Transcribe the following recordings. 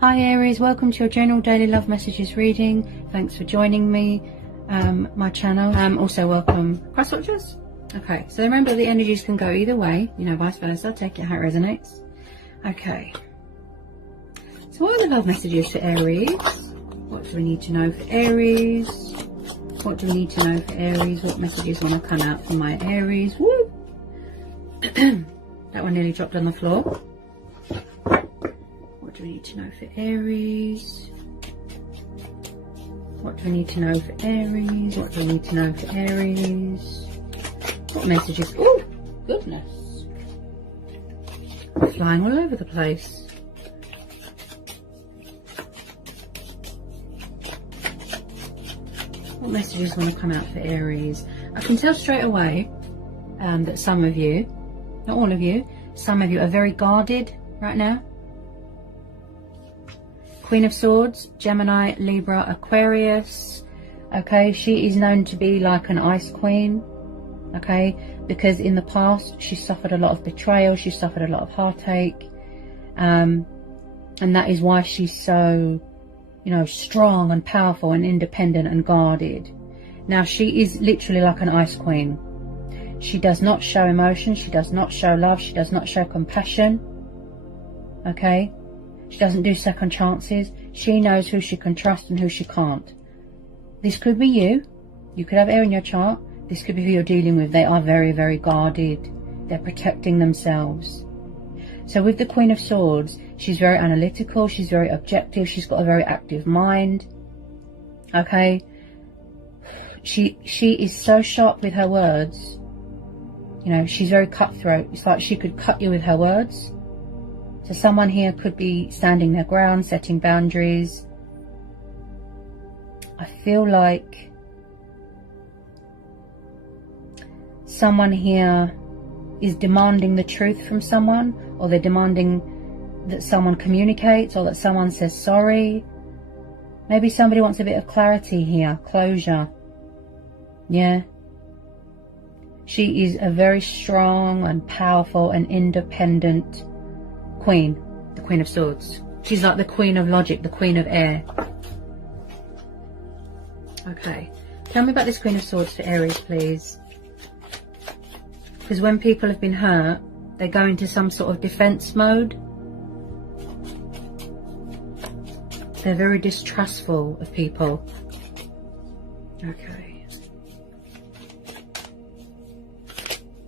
Hi Aries, welcome to your general daily love messages reading. Thanks for joining me, my channel. Also welcome cross watchers. Okay, so remember the energies can go either way, you know, vice versa. Take it how it resonates. Okay, so what are the love messages for Aries? What do we need to know for Aries? What do we need to know for Aries? What messages want to come out for my Aries? Woo! That one nearly dropped on the floor. What do we need to know for Aries? What do we need to know for Aries? What do we need to know for Aries? What messages? Oh, goodness. Flying all over the place. What messages want to come out for Aries? I can tell straight away that some of you, not all of you, some of you are very guarded right now. Queen of Swords, Gemini, Libra, Aquarius. Okay, she is known to be like an ice queen. Okay, because in the past she suffered a lot of betrayal, she suffered a lot of heartache, and that is why she's so, you know, strong and powerful and independent and guarded. Now she is literally like an ice queen. She does not show emotion, she does not show love, she does not show compassion. Okay, she doesn't do second chances. She knows who she can trust and who she can't. This could be you. You could have air in your chart. This could be who you're dealing with. They are very, very guarded. They're protecting themselves. So with the Queen of Swords, she's very analytical. She's very objective. She's got a very active mind. Okay. She is so sharp with her words. You know, she's very cutthroat. It's like she could cut you with her words. So someone here could be standing their ground, setting boundaries. I feel like someone here is demanding the truth from someone, or they're demanding that someone communicates, or that someone says sorry. Maybe somebody wants a bit of clarity here, closure. Yeah. She is a very strong and powerful and independent Queen, the Queen of Swords. She's like the Queen of Logic, the Queen of Air. Okay, tell me about this Queen of Swords for Aries, please. Because when people have been hurt, they go into some sort of defense mode. They're very distrustful of people. Okay.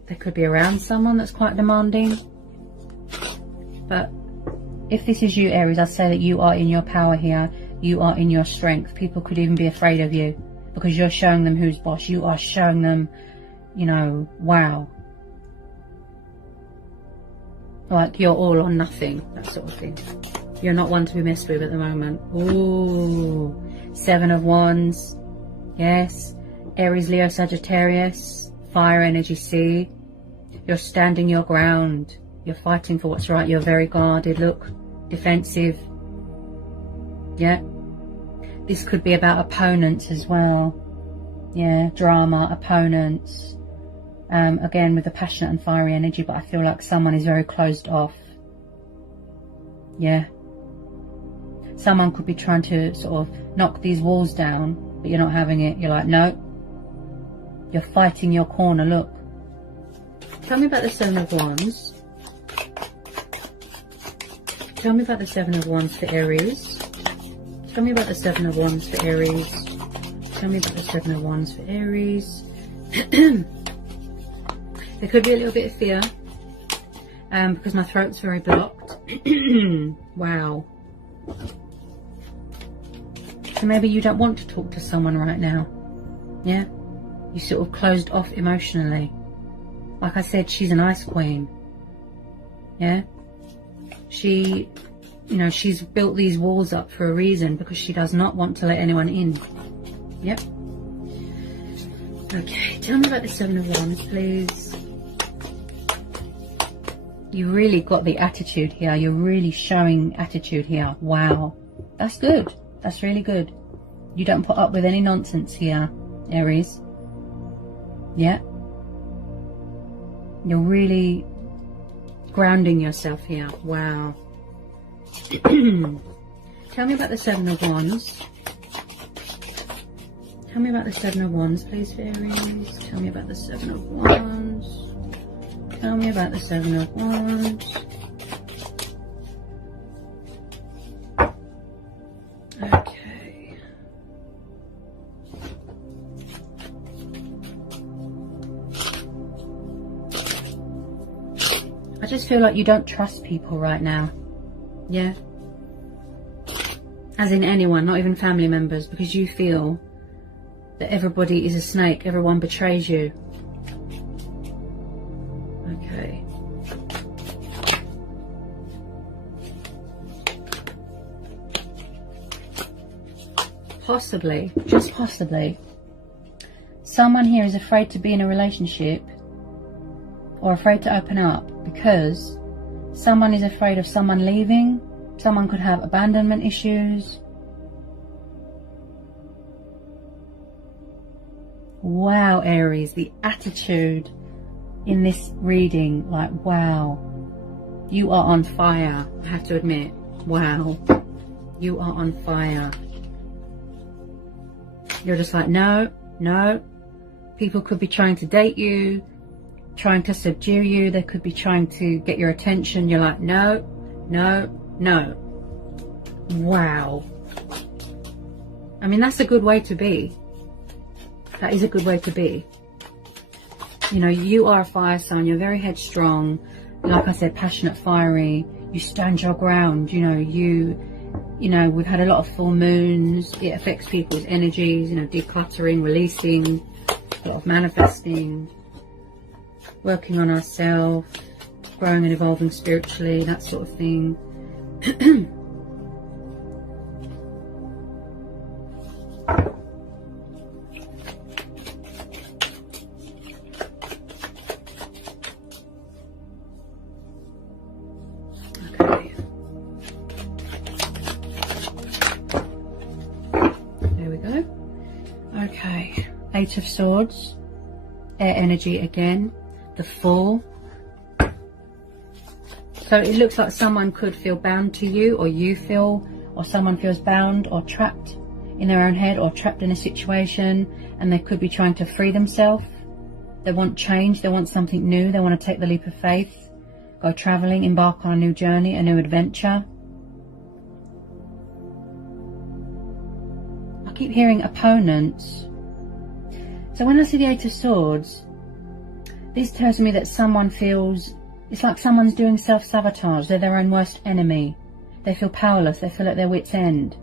They could be around someone that's quite demanding. But if this is you, Aries, I'd say that you are in your power here. You are in your strength. People could even be afraid of you because you're showing them who's boss. You are showing them, you know, wow. Like you're all or nothing, that sort of thing. You're not one to be messed with at the moment. Ooh, 7 of Wands. Yes. Aries, Leo, Sagittarius. Fire energy, sea. You're standing your ground. You're fighting for what's right. You're very guarded. Look, defensive. Yeah. This could be about opponents as well. Yeah, drama, opponents. Again, with the passionate and fiery energy, but I feel like someone is very closed off. Yeah. Someone could be trying to sort of knock these walls down, but you're not having it. You're like, no. You're fighting your corner. Look. Tell me about the 7 of Wands. Tell me about the 7 of Wands for Aries. Tell me about the 7 of Wands for Aries. Tell me about the 7 of Wands for Aries. There could be a little bit of fear because my throat's very blocked. Wow. So maybe you don't want to talk to someone right now. Yeah? You sort of closed off emotionally. Like I said, she's an ice queen. Yeah? She, you know, she's built these walls up for a reason because she does not want to let anyone in. Yep. Okay, tell me about the 7 of Wands, please. You really got the attitude here. You're really showing attitude here. Wow. That's good. That's really good. You don't put up with any nonsense here, Aries. Yeah. You're really grounding yourself here. Wow. Tell me about the Seven of Wands. Tell me about the Seven of Wands, please, fairies. Tell me about the Seven of Wands. Tell me about the Seven of Wands. Okay. I just feel like you don't trust people right now. Yeah? As in anyone, not even family members, because you feel that everybody is a snake, everyone betrays you. Okay. Possibly, just possibly, someone here is afraid to be in a relationship or afraid to open up because someone is afraid of someone leaving. Someone could have abandonment issues. Wow, Aries, the attitude in this reading, like, wow, you are on fire, I have to admit. Wow, you are on fire. You're just like, no, no. People could be trying to date you, trying to subdue you. They could be trying to get your attention. You're like, no, no, no. Wow. I mean, that's a good way to be. That is a good way to be. You know, you are a fire sign. You're very headstrong. Like I said, passionate, fiery. You stand your ground. You know, we've had a lot of full moons. It affects people's energies. You know, decluttering, releasing, a lot of manifesting, working on ourselves, growing and evolving spiritually, that sort of thing. Eight of Swords, air energy again, the Fool. So it looks like someone could feel bound to you, or you feel, or someone feels bound or trapped in their own head or trapped in a situation, and they could be trying to free themselves. They want change, they want something new, they want to take the leap of faith, go traveling, embark on a new journey, a new adventure. I keep hearing opponents. So when I see the Eight of Swords, this tells me that someone feels, it's like someone's doing self-sabotage. They're their own worst enemy. They feel powerless. They feel at their wit's end.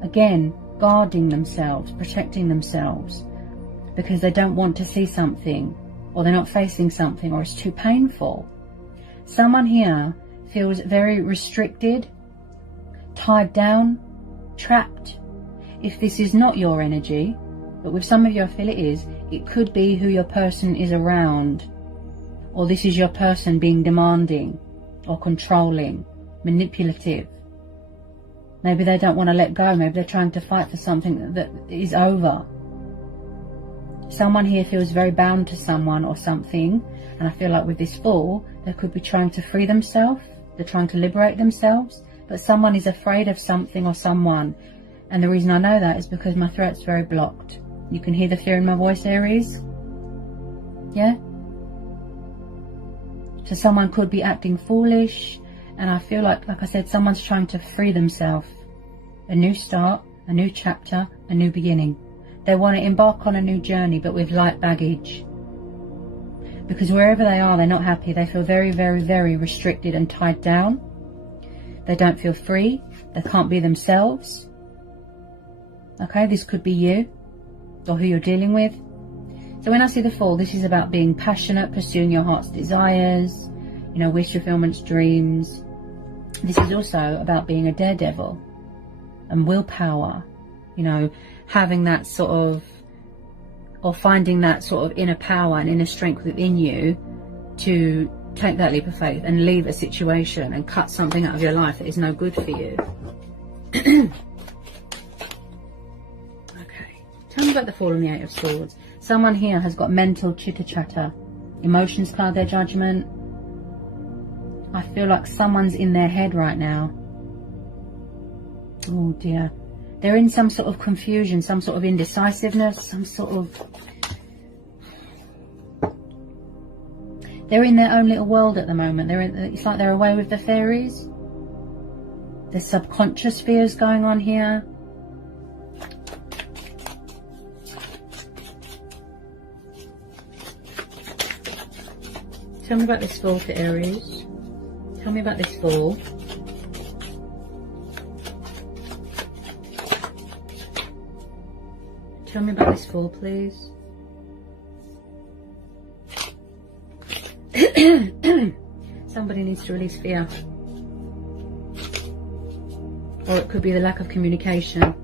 Again, guarding themselves, protecting themselves, because they don't want to see something, or they're not facing something, or it's too painful. Someone here feels very restricted, tied down, trapped. If this is not your energy, but with some of you I feel it is, it could be who your person is around, or this is your person being demanding or controlling, manipulative. Maybe they don't want to let go. Maybe they're trying to fight for something that is over. Someone here feels very bound to someone or something, and I feel like with this Fool, they could be trying to free themselves. They're trying to liberate themselves, but someone is afraid of something or someone. And the reason I know that is because my throat's very blocked. You can hear the fear in my voice, Aries. Yeah? So someone could be acting foolish, and I feel like I said, someone's trying to free themselves. A new start, a new chapter, a new beginning. They want to embark on a new journey, but with light baggage. Because wherever they are, they're not happy. They feel very, very, very restricted and tied down. They don't feel free. They can't be themselves. Okay, this could be you, or who you're dealing with. So when I see the Fool, this is about being passionate, pursuing your heart's desires, you know, wish fulfillments, dreams. This is also about being a daredevil and willpower, you know, having that sort of, or finding that sort of inner power and inner strength within you to take that leap of faith and leave a situation and cut something out of your life that is no good for you. Tell me about the Fool and the Eight of Swords. Someone here has got mental chitter-chatter. Emotions cloud their judgment. I feel like someone's in their head right now. Oh dear. They're in some sort of confusion, some sort of indecisiveness, some sort of... They're in their own little world at the moment. It's like they're away with the fairies. There's subconscious fears going on here. Tell me about this Fool for Aries. Tell me about this Fool. Tell me about this Fool, please. Somebody needs to release fear. Or it could be the lack of communication.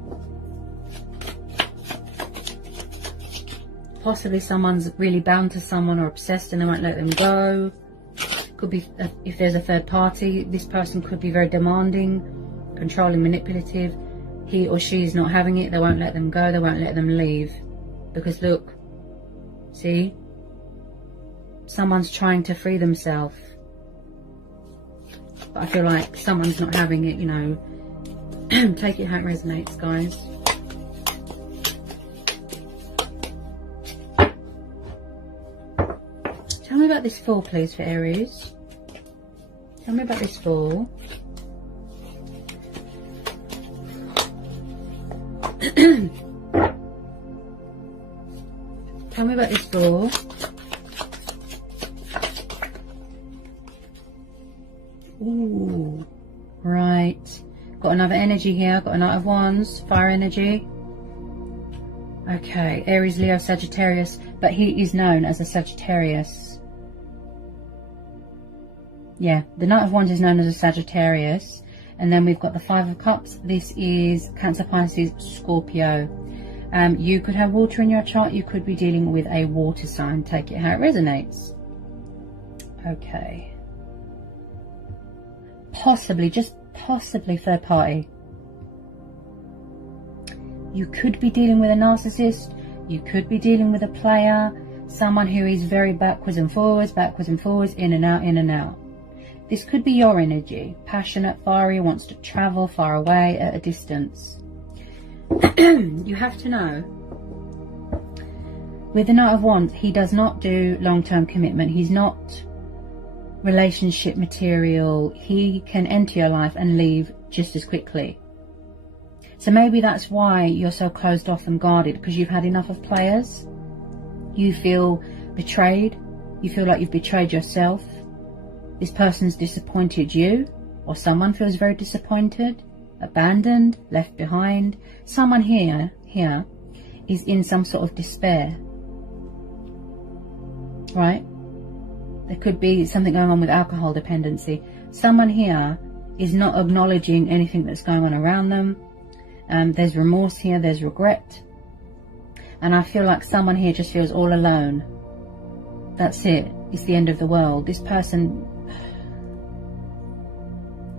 Possibly someone's really bound to someone or obsessed and they won't let them go. Could be, if there's a third party, this person could be very demanding, controlling, manipulative. He or she is not having it. They won't let them go. They won't let them leave. Because look, see? Someone's trying to free themselves. But I feel like someone's not having it, you know. Take it how it resonates, guys. Tell me about this Fool, please, for Aries. Tell me about this Fool. Tell me about this Fool. Ooh, right. Got another energy here. Got a Knight of Wands, fire energy. Okay, Aries, Leo, Sagittarius, but he is known as a Sagittarius. Yeah, the Knight of Wands is known as a Sagittarius. And then we've got the Five of Cups. This is Cancer, Pisces, Scorpio. You could have water in your chart. You could be dealing with a water sign. Take it how it resonates. Okay. Possibly, just possibly third party. You could be dealing with a narcissist. You could be dealing with a player. Someone who is very backwards and forwards, in and out, in and out. This could be your energy. Passionate, fiery, wants to travel far away at a distance. You have to know, with the Knight of Wands, he does not do long-term commitment. He's not relationship material. He can enter your life and leave just as quickly. So maybe that's why you're so closed off and guarded, because you've had enough of players. You feel betrayed. You feel like you've betrayed yourself. This person's disappointed you, or someone feels very disappointed, abandoned, left behind. Someone here is in some sort of despair, right? There could be something going on with alcohol dependency. Someone here is not acknowledging anything that's going on around them. There's remorse here, there's regret. And I feel like someone here just feels all alone. That's it. It's the end of the world. This person,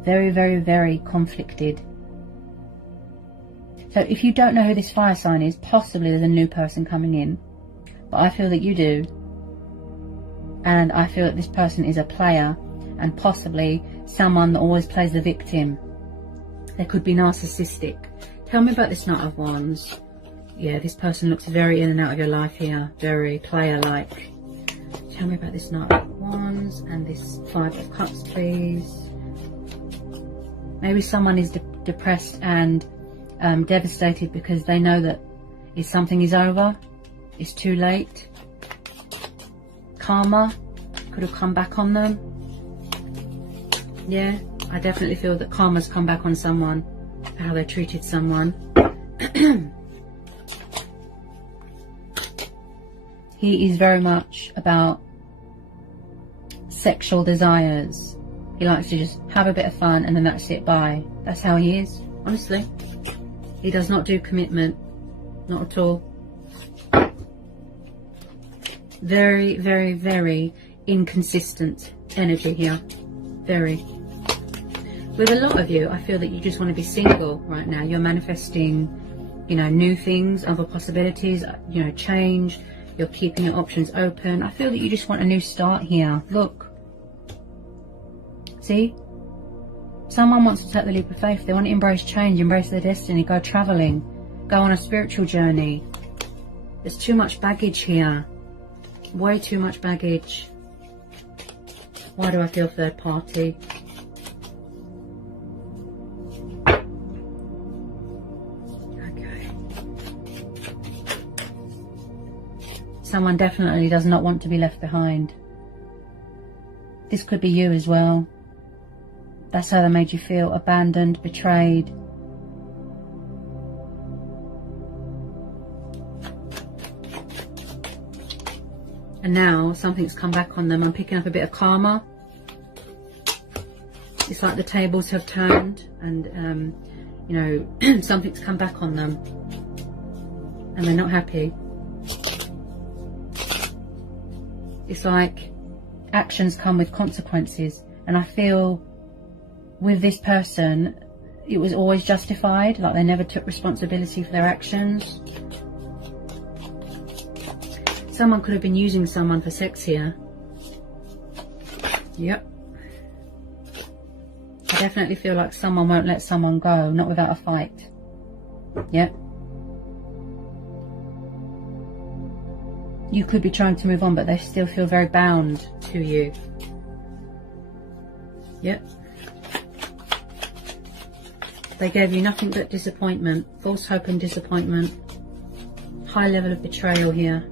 very, very, very conflicted. So if you don't know who this fire sign is, possibly there's a new person coming in. But I feel that you do. And I feel that this person is a player, and possibly someone that always plays the victim. They could be narcissistic. Tell me about this Knight of Wands. Yeah, this person looks very in and out of your life here. Very player-like. Tell me about this Knight of Wands and this Five of Cups, please. Maybe someone is depressed and devastated because they know that something is over. It's too late. Karma could have come back on them. Yeah, I definitely feel that karma's come back on someone for how they treated someone. He is very much about sexual desires. He likes to just have a bit of fun and then that's it, bye. That's how he is, honestly. He does not do commitment, not at all. Very, very, very inconsistent energy here. Very. With a lot of you, I feel that you just want to be single right now. You're manifesting, you know, new things, other possibilities, you know, change. You're keeping your options open. I feel that you just want a new start here. Look. See? Someone wants to take the leap of faith. They want to embrace change, embrace their destiny, go traveling, go on a spiritual journey. There's too much baggage here. Way too much baggage. Why do I feel third party? Okay. Someone definitely does not want to be left behind. This could be you as well. That's how they made you feel, abandoned, betrayed. And now something's come back on them. I'm picking up a bit of karma. It's like the tables have turned and, you know, something's come back on them. And they're not happy. It's like actions come with consequences. And I feel with this person, it was always justified. Like they never took responsibility for their actions. Someone could have been using someone for sex here. Yep. I definitely feel like someone won't let someone go, not without a fight. Yep. You could be trying to move on, but they still feel very bound to you. Yep. They gave you nothing but disappointment, false hope and disappointment. High level of betrayal here.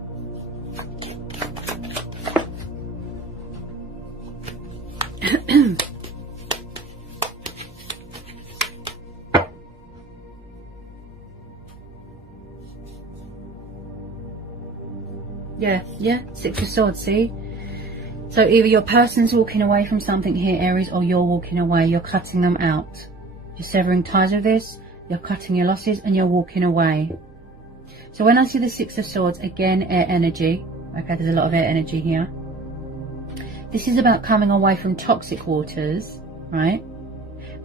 Yeah, Six of Swords, see? So either your person's walking away from something here, Aries, or you're walking away. You're cutting them out. You're severing ties with this, you're cutting your losses, and you're walking away. So when I see the Six of Swords, again, air energy. Okay, there's a lot of air energy here. This is about coming away from toxic waters, right?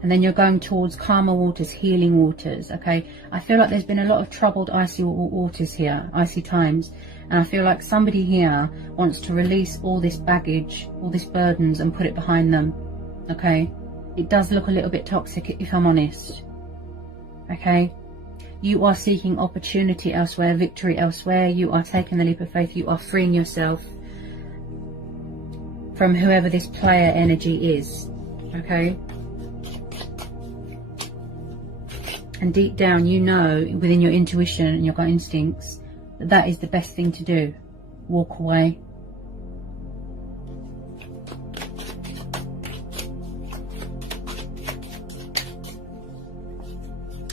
And then you're going towards calmer waters, healing waters, okay? I feel like there's been a lot of troubled, icy waters here, icy times. And I feel like somebody here wants to release all this baggage, all these burdens, and put it behind them, okay? It does look a little bit toxic, if I'm honest, okay? You are seeking opportunity elsewhere, victory elsewhere. You are taking the leap of faith. You are freeing yourself from whoever this player energy is, okay? And deep down, you know, within your intuition and your gut instincts, that that is the best thing to do. Walk away.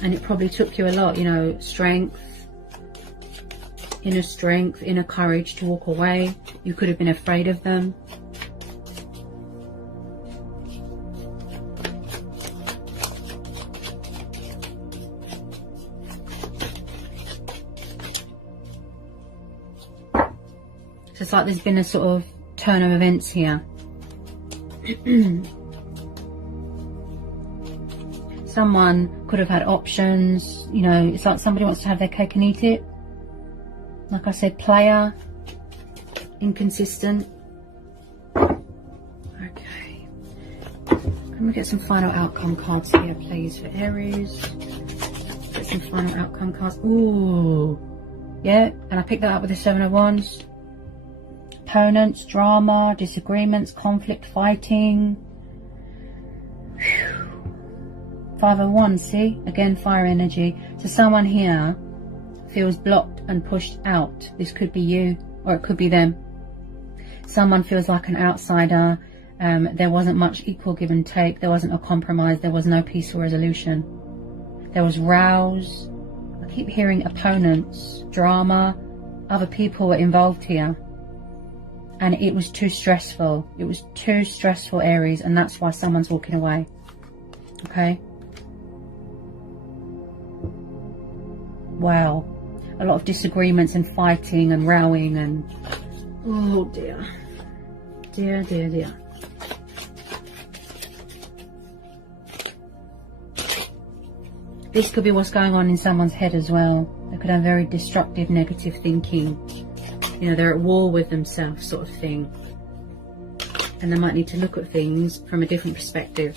And it probably took you a lot, you know, strength, inner courage to walk away. You could have been afraid of them. So it's like there's been a sort of turn of events here. Someone could have had options, you know, it's like somebody wants to have their cake and eat it. Like I said, player, inconsistent. Okay. Can we get some final outcome cards here, please, for Aries? Get some final outcome cards. Ooh. Yeah, and I picked that up with the Seven of Wands. Opponents, drama, disagreements, conflict, fighting. Whew. Five of Wands, see? Again, fire energy. So someone here feels blocked and pushed out. This could be you, or it could be them. Someone feels like an outsider. There wasn't much equal give and take. There wasn't a compromise. There was no peaceful resolution. There was rows. I keep hearing opponents, drama. Other people were involved here. And it was too stressful. It was too stressful, Aries, and that's why someone's walking away. Okay? Wow. A lot of disagreements and fighting and rowing and... Oh, dear. Dear, dear, dear. This could be what's going on in someone's head as well. They could have very destructive, negative thinking. You know, they're at war with themselves, sort of thing. And they might need to look at things from a different perspective.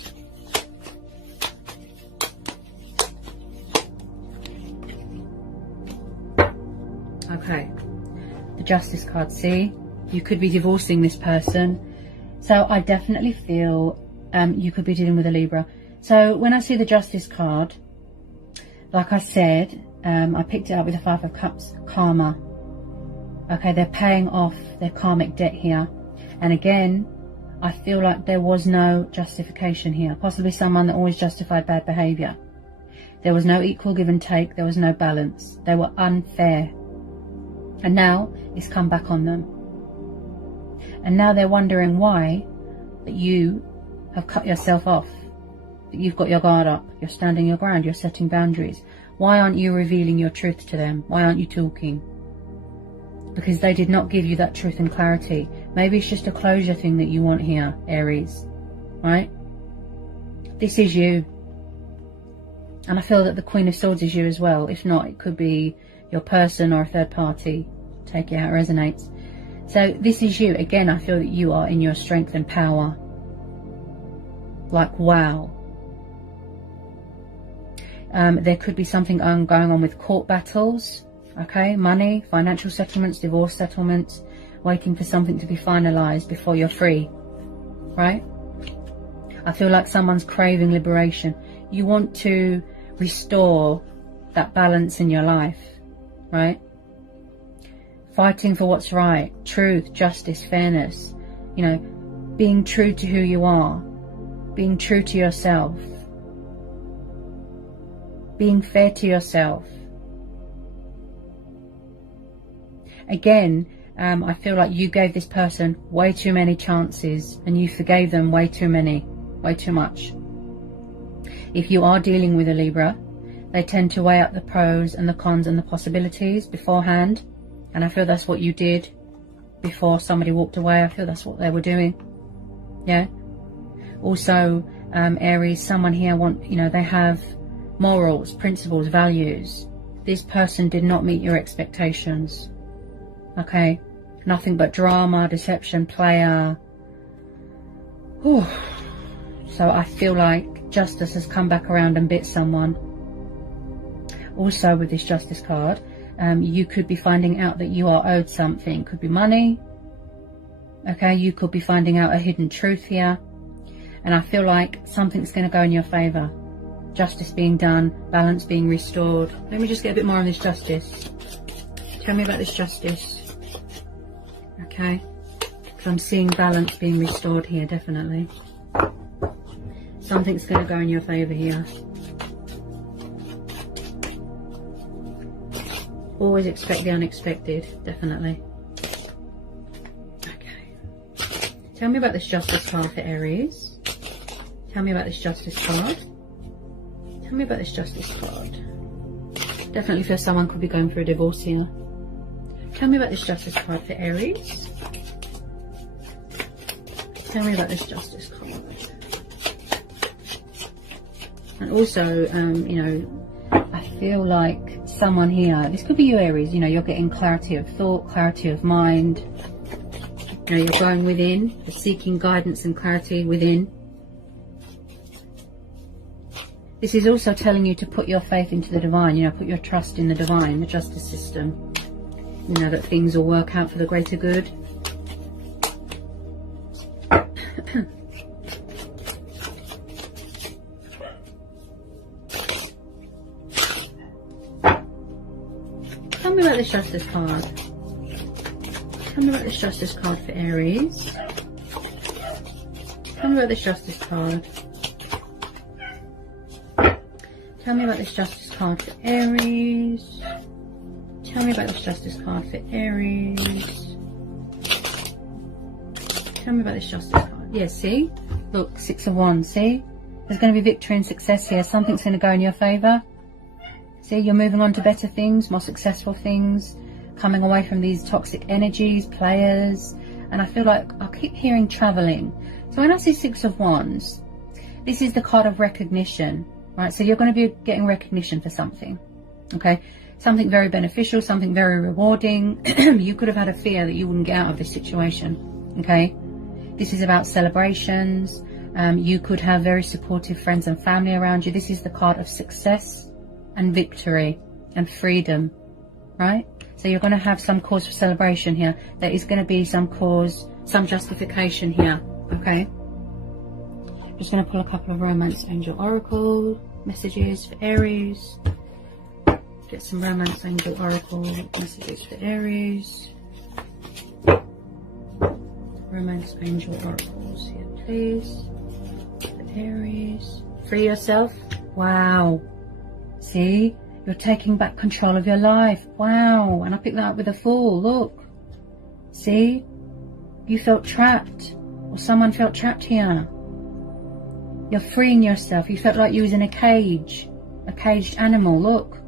Okay, the Justice card, see? You could be divorcing this person. So I definitely feel you could be dealing with a Libra. So when I see the Justice card, like I said, I picked it up with the Five of Cups, karma. Okay, they're paying off their karmic debt here. And again, I feel like there was no justification here. Possibly someone that always justified bad behaviour. There was no equal give and take. There was no balance. They were unfair. And now it's come back on them. And now they're wondering why that you have cut yourself off. That you've got your guard up. You're standing your ground. You're setting boundaries. Why aren't you revealing your truth to them? Why aren't you talking? Because they did not give you that truth and clarity. Maybe it's just a closure thing that you want here, Aries. Right? This is you. And I feel that the Queen of Swords is you as well. If not, it could be your person or a third party. Take it how it resonates. So this is you. Again, I feel that you are in your strength and power. Like, wow. There could be something going on with court battles. Okay, money, financial settlements, divorce settlements. Waiting for something to be finalised before you're free. Right? I feel like someone's craving liberation. You want to restore that balance in your life. Right? Fighting for what's right. Truth, justice, fairness. You know, being true to who you are. Being true to yourself. Being fair to yourself. Again, I feel like you gave this person way too many chances and you forgave them way too much. If you are dealing with a Libra, they tend to weigh up the pros and the cons and the possibilities beforehand. And I feel that's what you did before somebody walked away. I feel that's what they were doing. Yeah. Also, Aries, someone here they have morals, principles, values. This person did not meet your expectations. Okay. Nothing but drama, deception, player. Whew. So I feel like justice has come back around and bit someone. Also with this Justice card, you could be finding out that you are owed something. Could be money. Okay, you could be finding out a hidden truth here. And I feel like something's going to go in your favour. Justice being done, balance being restored. Let me just get a bit more on this Justice. Tell me about this Justice. Okay, because I'm seeing balance being restored here, definitely. Something's going to go in your favour here. Always expect the unexpected, definitely. Okay. Tell me about this Justice card for Aries. Tell me about this Justice card. Tell me about this Justice card. Definitely feel someone could be going through a divorce here. Tell me about this Justice card for Aries. Tell me about this Justice card. And also, I feel like someone here, this could be you, Aries, you're getting clarity of thought, clarity of mind. You're going within, you're seeking guidance and clarity within. This is also telling you to put your faith into the divine, put your trust in the divine, the justice system. That things will work out for the greater good. Tell me about this Justice card. Tell me about this Justice card for Aries. Tell me about this Justice card. Tell me about this Justice card for Aries. Tell me about this Justice card for Aries. Tell me about this Justice card. Yeah, see? Look, Six of Wands, see? There's going to be victory and success here. Something's going to go in your favour. See, you're moving on to better things, more successful things. Coming away from these toxic energies, players. And I feel like I keep hearing travelling. So when I see Six of Wands, this is the card of recognition. Right? So you're going to be getting recognition for something. Okay? Something very beneficial, something very rewarding. You could have had a fear that you wouldn't get out of this situation. Okay? This is about celebrations. You could have very supportive friends and family around you. This is the card of success and victory and freedom. Right? So you're going to have some cause for celebration here. There is going to be some cause, some justification here. Okay. Just going to pull a couple of Romance Angel Oracle messages for Aries. Get some Romance Angel Oracle messages for Aries. Romance Angel Oracles here, please. For Aries. Free yourself. Wow. See? You're taking back control of your life. Wow. And I picked that up with a Fool. Look. See? You felt trapped. Or someone felt trapped here. You're freeing yourself. You felt like you was in a cage. A caged animal. Look.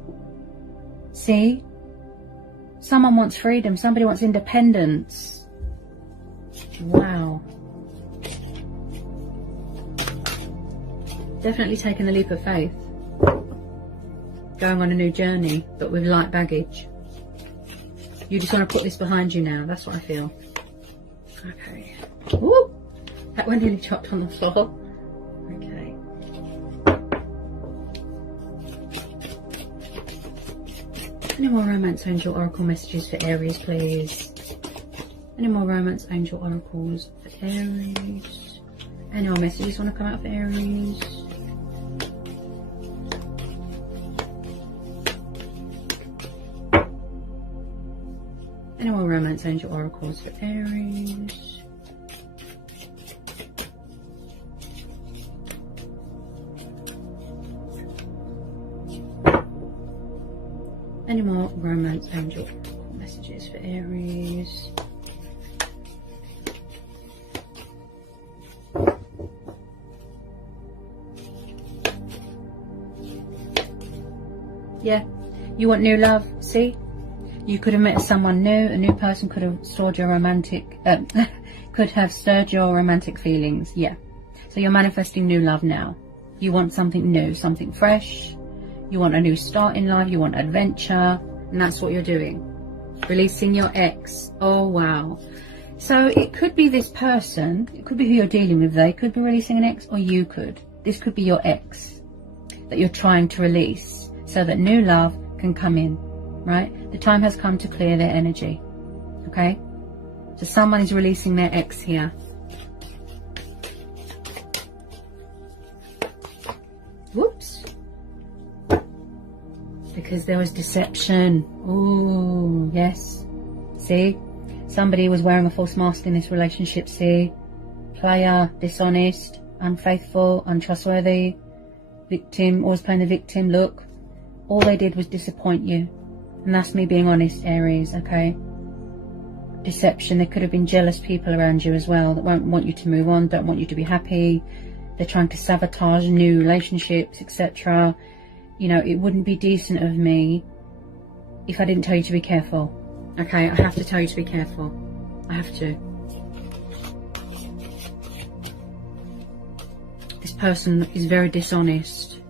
See? Someone wants freedom. Somebody wants independence. Wow. Definitely taking the leap of faith. Going on a new journey, but with light baggage. You just want to put this behind you now. That's what I feel. Okay. Woo! That one nearly chopped on the floor. Okay. Any more Romance Angel Oracle messages for Aries, please? Any more Romance Angel Oracles for Aries? Any more messages want to come out for Aries? Any more Romance Angel Oracles for Aries? Any more Romance Angel Oracle messages for Aries? Yeah, you want new love, see? You could have met someone new, a new person could have stirred your romantic, could have stirred your romantic feelings, yeah. So you're manifesting new love now. You want something new, something fresh. You want a new start in life, you want adventure, and that's what you're doing. Releasing your ex. Oh, wow. So it could be this person, it could be who you're dealing with. They could be releasing an ex, or you could. This could be your ex that you're trying to release so that new love can come in. Right? The time has come to clear their energy. Okay? So someone is releasing their ex here. Whoops. Because there was deception. Ooh, yes. See? Somebody was wearing a false mask in this relationship, see? Player, dishonest, unfaithful, untrustworthy, victim, always playing the victim. Look, all they did was disappoint you. And that's me being honest, Aries, okay? Deception. There could have been jealous people around you as well that won't want you to move on, don't want you to be happy. They're trying to sabotage new relationships, etc. You know, it wouldn't be decent of me if I didn't tell you to be careful. Okay, I have to tell you to be careful. I have to. This person is very dishonest.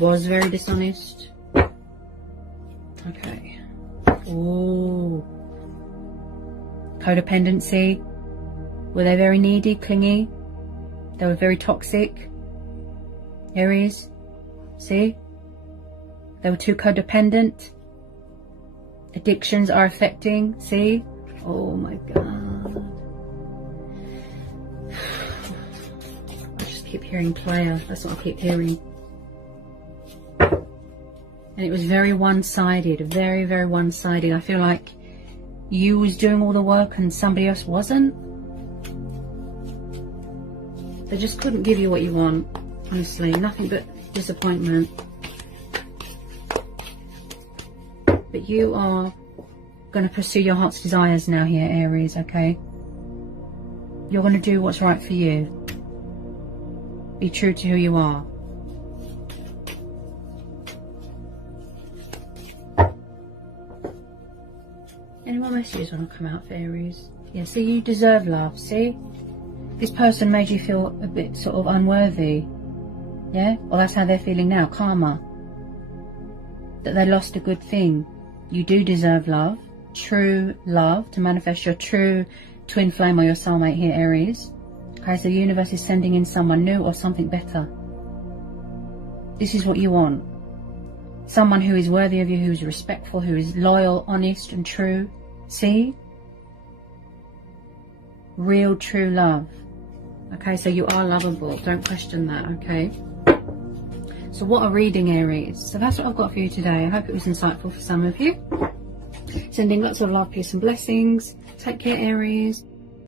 Was very dishonest. Okay. Ooh. Codependency. Were they very needy, clingy? They were very toxic. Aries. See? They were too codependent. Addictions are affecting. See? Oh my God. I just keep hearing player. That's what I keep hearing. And it was very one-sided, very, very one-sided. I feel like you was doing all the work and somebody else wasn't. They just couldn't give you what you want, honestly. Nothing but disappointment. But you are going to pursue your heart's desires now here, Aries, okay? You're going to do what's right for you. Be true to who you are. Any more messages want to come out for Aries? Yeah, so you deserve love, see? This person made you feel a bit sort of unworthy. Yeah? Well, that's how they're feeling now. Karma. That they lost a good thing. You do deserve love. True love. To manifest your true twin flame or your soulmate here, Aries. Okay, so the universe is sending in someone new or something better. This is what you want. Someone who is worthy of you, who is respectful, who is loyal, honest and true. See? Real, true love. Okay, so you are lovable. Don't question that, okay? So what a reading, Aries. So that's what I've got for you today. I hope it was insightful for some of you. Sending lots of love, peace and blessings. Take care, Aries.